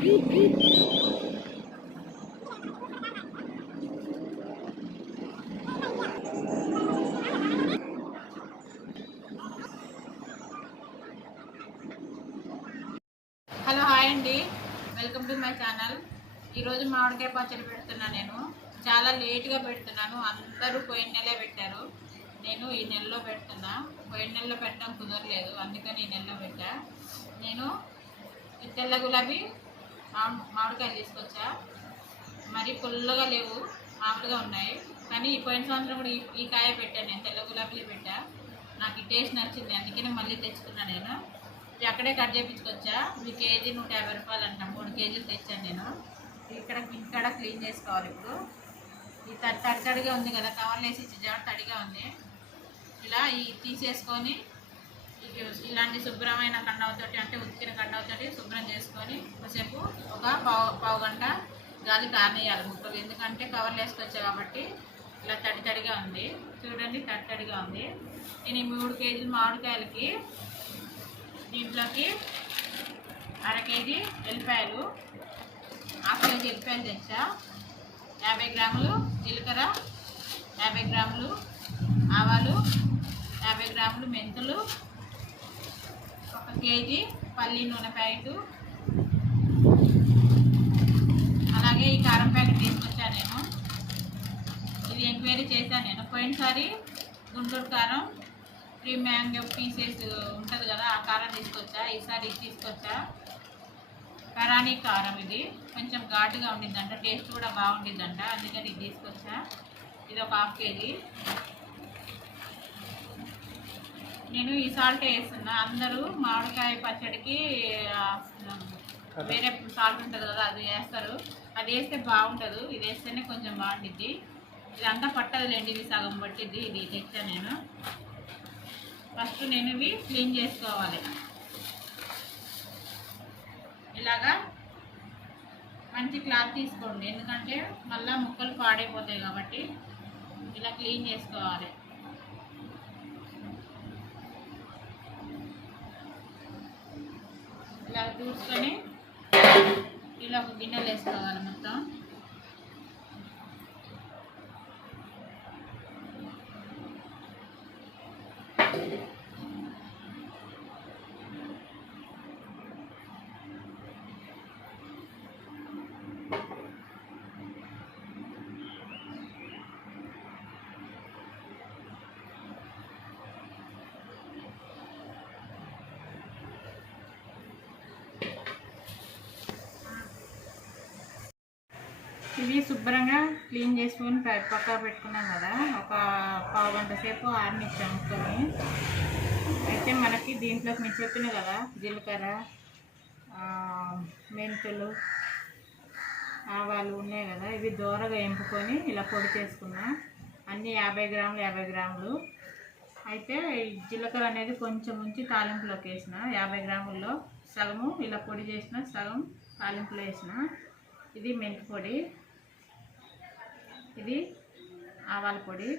Hello hi అండి. Welcome to my channel. ఈరోజు మామిడికాయ పచ్చడి పెడుతున్నా నేను. చాలా లేట్గా పెడుతున్నాను. అందరూ పోయిన నెలే పెట్టారు. నేను ఈ నెలలో పెడుతున్నా. పోయిన నెలలో పెట్టడం కుదరలేదు. అందుకని ఈ నెలలో పెట్టా. నేను తెల్ల గులాబీ మామి మామిడికాయలు తీసుకొచ్చా? మరి పుల్లగా లేవు మామూలుగా ఉన్నాయి. కానీ ఈ పోయిన సంవత్సరం కూడా ఈ ఈ కాయ పెట్టాను నేను తెల్ల గులాబీలు పెట్టా. నాకు ఈ టేస్ట్ నచ్చింది అందుకనే మళ్ళీ తెచ్చుకున్నా నేను. ఇది అక్కడే కట్ చేయించుకొచ్చా మీ కేజీ నూట యాభై రూపాయలు అంట మూడు కేజీలు తెచ్చాను నేను. ఇక్కడ ఇక్కడ క్లీన్ చేసుకోవాలి ఇప్పుడు. ఈ తడి తడి తడిగా ఉంది కదా కవర్లు వేసి జాడ తడిగా ఉంది. ఇలా ఈ తీసేసుకొని ఇలాంటి శుభ్రమైన కండవతోటి అంటే ఉతికిన కండవతోటి శుభ్రం చేసుకొని కాసేపు ఒక పావు పావు గంట గాలి కారనేయాలి ముక్కలు ఎందుకంటే కవర్లు వేసుకొచ్చా కాబట్టి ఇలా తడి తడిగా ఉంది. చూడండి తడి తడిగా ఉంది. నేను ఈ మూడు కేజీలు మామిడికాయలకి దీంట్లోకి అర కేజీ ఎల్లిపాయలు హాఫ్ కేజీ ఎల్లిపాయలు తెచ్చా. యాభై గ్రాములు జీలకర్ర యాభై గ్రాములు ఆవాలు యాభై గ్రాములు మెంతులు కేజీ పల్లి నూనె ప్యాకెట్. అలాగే ఈ కారం ప్యాకెట్ తీసుకొచ్చాను నేను. ఇది ఎంక్వైరీ చేశాను నేను. పోయినసారి గుంటూరు కారం త్రీ మ్యాంగో పీసెస్ ఉంటుంది కదా ఆ కారం తీసుకొచ్చా ఈసారి ఇది తీసుకొచ్చా? కరాణి కారం ఇది. కొంచెం ఘాటుగా ఉండిద్దంట టేస్ట్ కూడా బాగుండిద్దంట అందుకని ఇది తీసుకొచ్చా. ఇది ఒక హాఫ్ కేజీ. నేను ఈ సాల్ట్ వేస్తున్నా. అందరూ మామిడికాయ పచ్చడికి వేరే సాల్ట్ ఉంటుంది కదా అది వేస్తారు. అది వేస్తే బాగుంటుంది. ఇది వేస్తేనే కొంచెం బాగుంటుంది ఇదంతా పట్టదులేండి ఇది సగం పట్టిద్ది. ఇది తెచ్చా నేను. ఫస్ట్ నేను ఇవి క్లీన్ చేసుకోవాలి. ఇలాగా మంచి క్లాత్ తీసుకోండి. ఎందుకంటే మళ్ళీ ముక్కలు పాడైపోతాయి కాబట్టి ఇలా క్లీన్ చేసుకోవాలి. ఇలా చూసుకొని ఇలా ఒక గిన్నెలు వేసుకోవాలి మొత్తం. ఇవి శుభ్రంగా క్లీన్ చేసుకొని పక్కా పెట్టుకున్నాం కదా. ఒక పావు గంట సేపు ఆరనిచ్చాం ముక్కని అయితే మనకి దీంట్లోకి నేను చెప్పిన కదా జీలకర్ర మెంతులు ఆవాలు ఉన్నాయి కదా. ఇవి దూరగా ఎంపుకొని ఇలా పొడి చేసుకున్నా. అన్నీ యాభై గ్రాములు యాభై గ్రాములు. అయితే ఈ జీలకర్ర అనేది కొంచెం ఉంచి తాలింపులోకి వేసిన. యాభై గ్రాముల్లో సగము ఇలా పొడి చేసిన సగం తాలింపులో వేసిన. ఇది మెంతి పొడి. ఇది ఆవాల పొడి.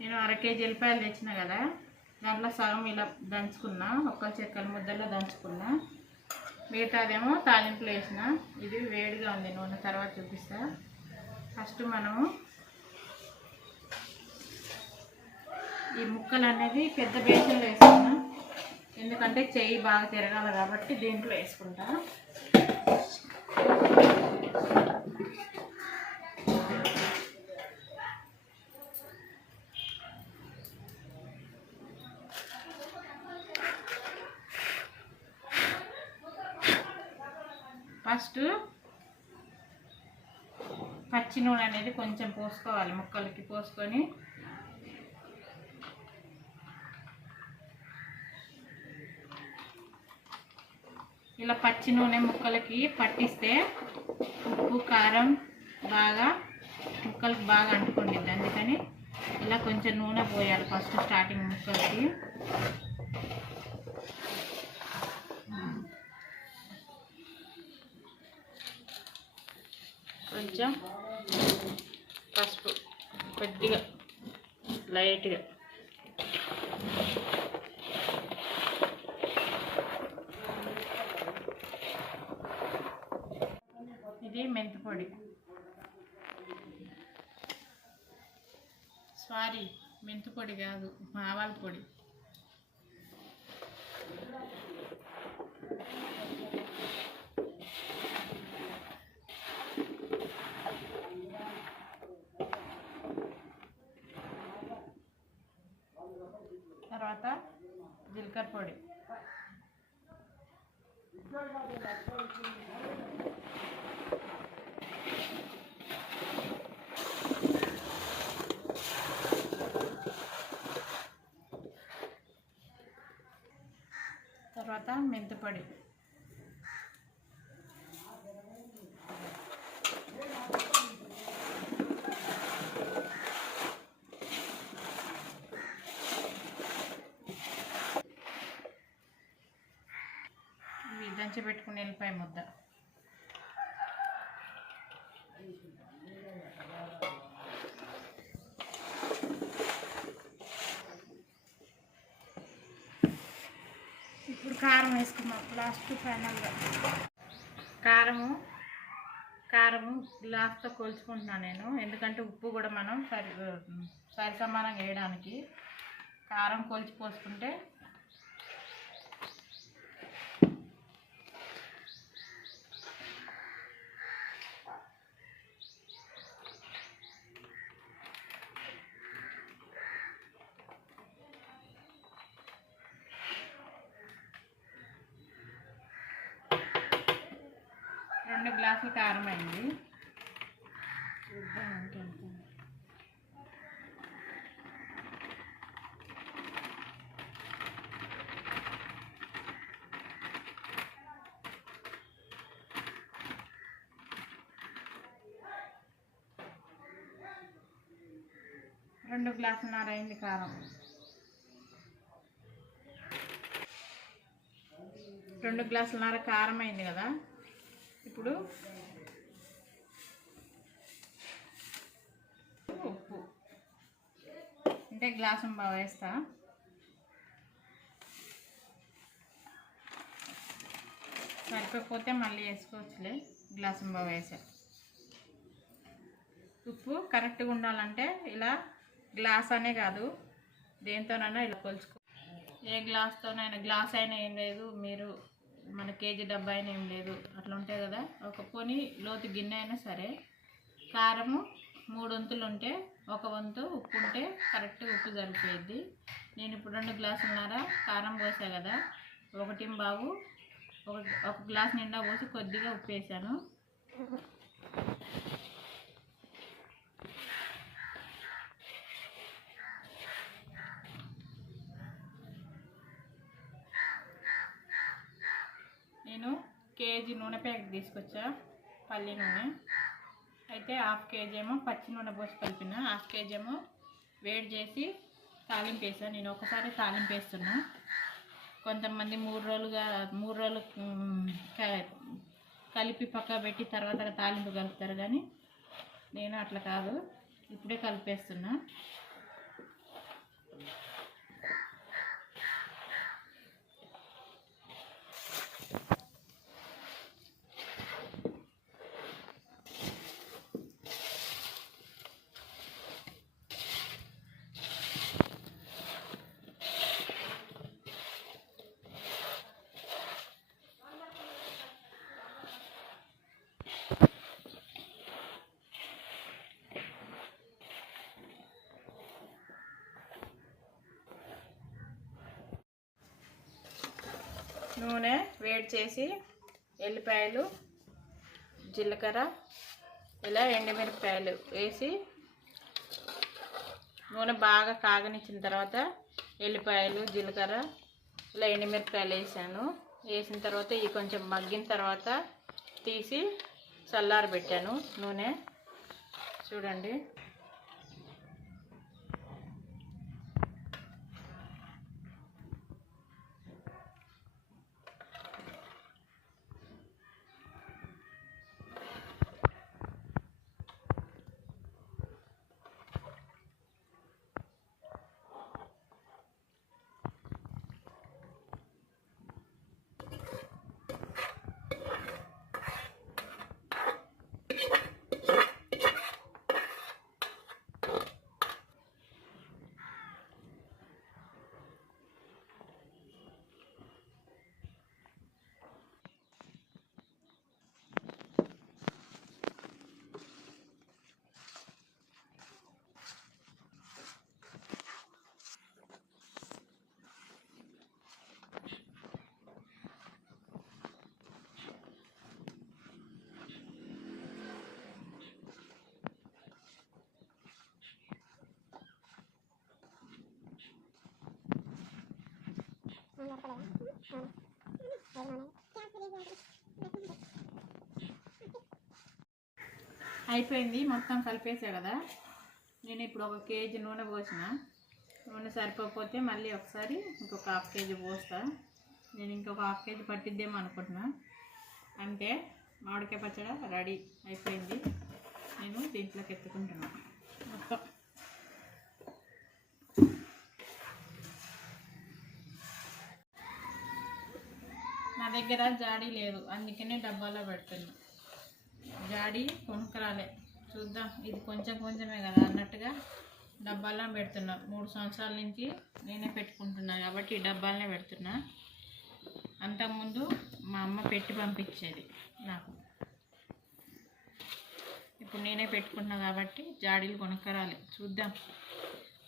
నేను అర కేజీ ఎల్లిపాయలు తెచ్చిన కదా దాంట్లో సగం ఇలా దంచుకున్నా ఒక్క చెక్కల ముద్దలో దంచుకున్నా. మిగతాదేమో తాలింపులు వేసిన. ఇది వేడిగా ఉంది నూనె తర్వాత చూపిస్తా. ఫస్ట్ మనము ఈ ముక్కలు అనేది పెద్ద బేసన్లో వేసుకున్నా. ఎందుకంటే చెయ్యి బాగా తిరగాలి కాబట్టి దీంట్లో వేసుకుంటా ఫస్ట్ పచ్చి నూనె అనేది కొంచెం పోసుకోవాలి ముక్కలకి పోసుకొని. ఇలా పచ్చి నూనె ముక్కలకి పట్టిస్తే ఉప్పు కారం బాగా ముక్కలకి బాగా అంటుకుంటుంది. అందుకని ఇలా కొంచెం నూనె పోయాలి ఫస్ట్ స్టార్టింగ్ ముక్కలకి. కొంచెం పసుపు కొద్దిగా లైట్గా. ఇది మెంతి పొడి. సారీ మెంతి పొడి కాదు ఆవాల పొడి. తర్వాత జీలకర్ర పొడి తర్వాత మెంతిపొడి ఇవి దంచి పెట్టుకుని వెళ్ళిపోయి ముద్ద. ఇప్పుడు కారం వేసుకున్నాం లాస్ట్ ఫైనల్గా కారము కారము గ్లాస్తో కొలుచుకుంటున్నాను నేను. ఎందుకంటే ఉప్పు కూడా మనం సరి సరి సమానంగా వేయడానికి. కారం కొలిచి పోసుకుంటే రెండు గ్లాసులు కారం అయింది రెండు గ్లాసున్నర అయింది కారం. రెండు గ్లాసులన్నర కారం అయింది కదా? ఇప్పుడు ఉప్పు. అంటే గ్లాసు బాగా వేస్తా. సరిపోతే మళ్ళీ వేసుకోవచ్చులే. గ్లాసు బాగా వేసా. ఉప్పు కరెక్ట్గా ఉండాలంటే ఇలా గ్లాస్ అనే కాదు. దేంతోనైనా ఇలా కొలుచుకో. ఏ గ్లాస్తోనైనా గ్లాస్ అయినా ఏం లేదు. మీరు మన కేజీ డబ్బా అయినా ఏం లేదు. అట్లా ఉంటాయి కదా. ఒక పోనీ లోతు గిన్నె అయినా సరే కారము మూడు వంతులు ఉంటే ఒక వంతు ఉప్పు ఉంటే కరెక్ట్ ఉప్పు సరిపోయిద్ది. నేను ఇప్పుడు రెండు గ్లాసులున్నారా కారం పోసా కదా. ఒకటి బాబు ఒక ఒక గ్లాస్ నిండా పోసి కొద్దిగా ఉప్పు వేసాను నేను కేజీ నూనె ప్యాకెట్ తీసుకొచ్చా? పల్లి నూనె. అయితే హాఫ్ కేజీ ఏమో పచ్చి నూనె పోసి కలిపిన. హాఫ్ కేజీ ఏమో వేడి చేసి తాలింపు వేసాను నేను ఒకసారి తాలింపు వేస్తున్నా. కొంతమంది మూడు రోజులుగా మూడు రోజులు కలిపి పక్క పెట్టి తర్వాత తాలింపు కలుపుతారు కానీ నేను అట్లా కాదు. ఇప్పుడే కలిపేస్తున్నా. నూనె వేడి చేసి ఎల్లిపాయలు జీలకర్ర ఇలా ఎండుమిరపకాయలు వేసి నూనె బాగా కాగనిచ్చిన తర్వాత ఎల్లిపాయలు జీలకర్ర ఇలా ఎండుమిరపకాయలు వేసాను. వేసిన తర్వాత ఇవి కొంచెం మగ్గిన తర్వాత తీసి చల్లారబెట్టాను నూనె. చూడండి. అయిపోయింది మొత్తం కలిపేసా కదా. నేను ఇప్పుడు ఒక కేజీ నూనె పోసిన. నూనె సరిపోకపోతే మళ్ళీ ఒకసారి ఇంకొక హాఫ్ కేజీ పోస్తా. నేను ఇంకొక హాఫ్ కేజీ పట్టిద్దేమో అనుకుంటున్నా. అంటే మామిడికాయ పచ్చడి రెడీ అయిపోయింది. నేను దీంట్లోకి ఎత్తుకుంటున్నాను నా దగ్గర జాడీ లేదు. అందుకనే డబ్బాలో పెడుతున్నా. జాడీ కొనుక్కరాలే. చూద్దాం. ఇది కొంచెం కొంచెమే కదా అన్నట్టుగా డబ్బాల్లో పెడుతున్నా. మూడు సంవత్సరాల నుంచి నేనే పెట్టుకుంటున్నా కాబట్టి ఈ డబ్బాలనే పెడుతున్నా. అంతకుముందు మా అమ్మ పెట్టి పంపించేది నాకు. ఇప్పుడు నేనే పెట్టుకుంటున్నా కాబట్టి జాడీలు కొనుక్కరాలి. చూద్దాం.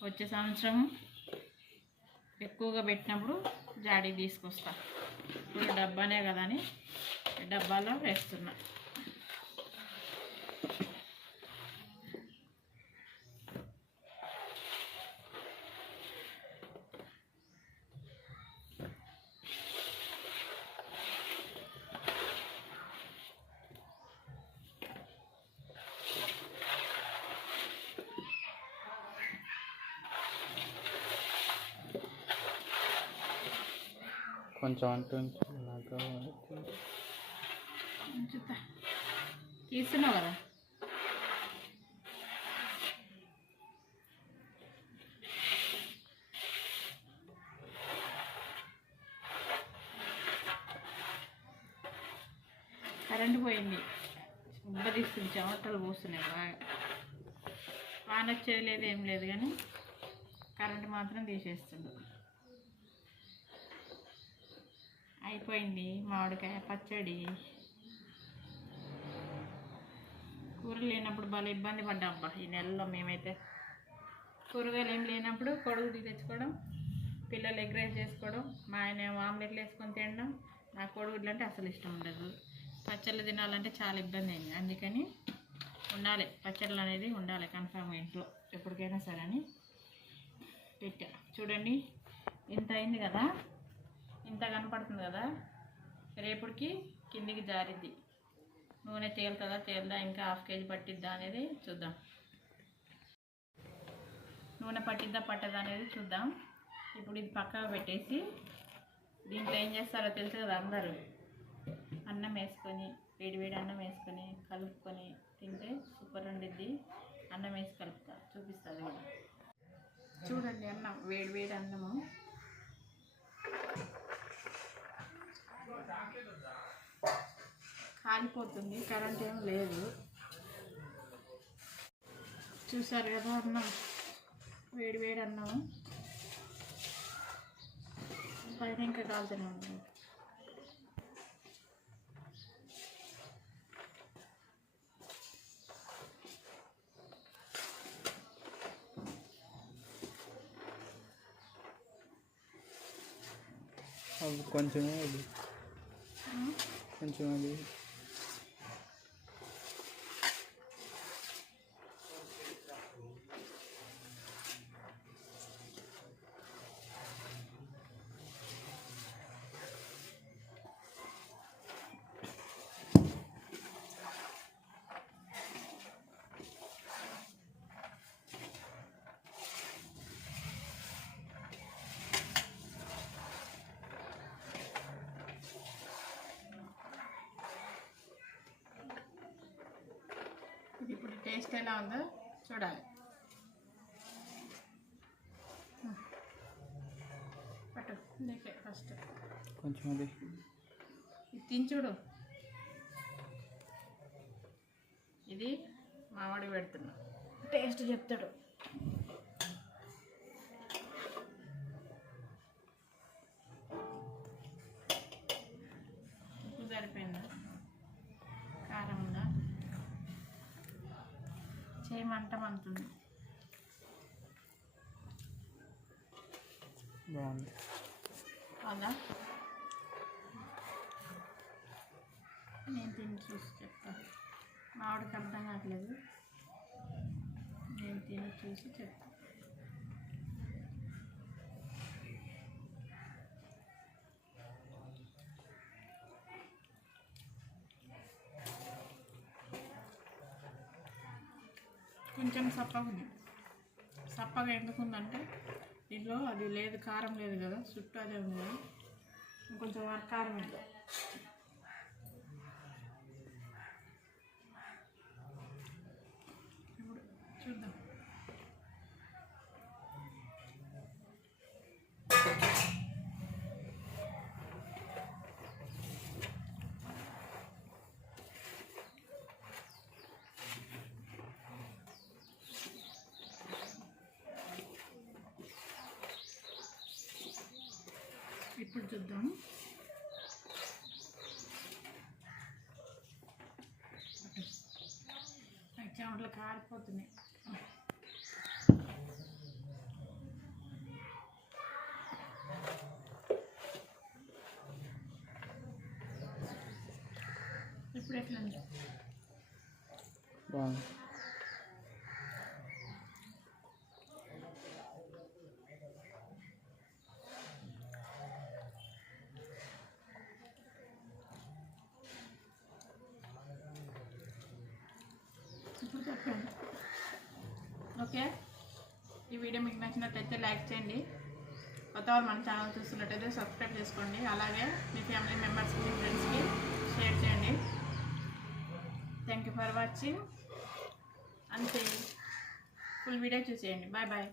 వచ్చే సంవత్సరం ఎక్కువగా పెట్టినప్పుడు జాడీ తీసుకొస్తా. డబ్బానే కదా అని డబ్బాలో వేస్తున్నా. కొంచెం అంటూ నాకు తీస్తున్నావు కదా? కరెంటు పోయింది. ఉబ్బ తీస్తుంది. చెమటలు పోస్తున్నాయి బాగా. వాన వచ్చేది లేదు ఏం లేదు కానీ కరెంటు మాత్రం తీసేస్తుంది. అయిపోయింది మామిడికాయ పచ్చడి. కూరలు లేనప్పుడు భలే ఇబ్బంది పడ్డాం అబ్బా ఈ నెలలో మేమైతే కూరగాయలు ఏం లేనప్పుడు కొడుకు తెచ్చుకోవడం పిల్లలు ఎగ్ రైస్ చేసుకోవడం మా ఆయన ఆమ్లెట్లు వేసుకొని తినడం నాకు కోడిగుడ్లు అంటే అసలు ఇష్టం ఉండదు. పచ్చళ్ళు తినాలంటే చాలా ఇబ్బంది అయింది. అందుకని ఉండాలి పచ్చళ్ళు అనేది ఉండాలి కన్ఫామ్ ఇంట్లో ఎప్పటికైనా సరే అని పెట్టా. చూడండి ఇంత అయింది కదా? ఇంత కనపడుతుంది కదా? రేపుడికి కిందికి జారిద్ది. నూనె తేలుతుందా తేలుదా? ఇంకా హాఫ్ కేజీ పట్టిద్దా అనేది చూద్దాం. నూనె పట్టిద్దా పట్టదా అనేది చూద్దాం. ఇప్పుడు ఇది పక్కకు పెట్టేసి దీంట్లో ఏం చేస్తారో తెలుసు కదా అందరూ? అన్నం వేసుకొని వేడివేడి అన్నం వేసుకొని కలుపుకొని తింటే సూపర్ ఉండిద్ది. అన్నం వేసి కలుపుతా చూపిస్తుంది కూడా. చూడండి అన్నం వేడివేడి అన్నము. కాలిపోతుంది కరెంట్ ఏం లేదు. చూసారు కదా అన్నం వేడి వేడి అన్నం పైన ఇంకా కాలుతూనే ఉంది కొంచెం కొంచెమే అది కొంచెం అది ఇది ఇప్పుడు టేస్ట్ ఎలా ఉందో చూడాలి. పట్టు నీకే ఫస్ట్ కొంచెం అది. ఇది తిని చూడు. ఇది మామిడి పెడుతున్నా. టేస్ట్ చెప్తాడు. చేయమంట మంతుంది బాగుంది. అవునా? నేను తిని చూసి చెప్తాను మామిడికి అర్థం కావట్లేదు. నేను తిని చూసి చెప్తాను కొంచెం సప్పగా ఉంది. సప్పగా ఎందుకు ఉందంటే దీంట్లో అది లేదు కారం లేదు కదా చుట్టూ అదే ఉంది కదా. కొంచెం కారం ఉంది ఇప్పుడు చూద్దాం ఇప్పుడు చూద్దాం చెమటలు కారిపోతున్నాయి. ఇప్పుడు ఎట్లా ఉంది బాగుంది ఇప్పుడు చెప్పండి ఓకే ఈ వీడియో మీకు నచ్చినట్లయితే లైక్ చేయండి. కొత్త మన ఛానల్ చూస్తున్నట్టయితే సబ్స్క్రైబ్ చేసుకోండి. అలాగే మీ ఫ్యామిలీ మెంబర్స్కి మీ ఫ్రెండ్స్కి షేర్ చేయండి. థ్యాంక్ యూ ఫర్ వాచింగ్ అంతే. ఫుల్ వీడియో చూసేయండి. Bye bye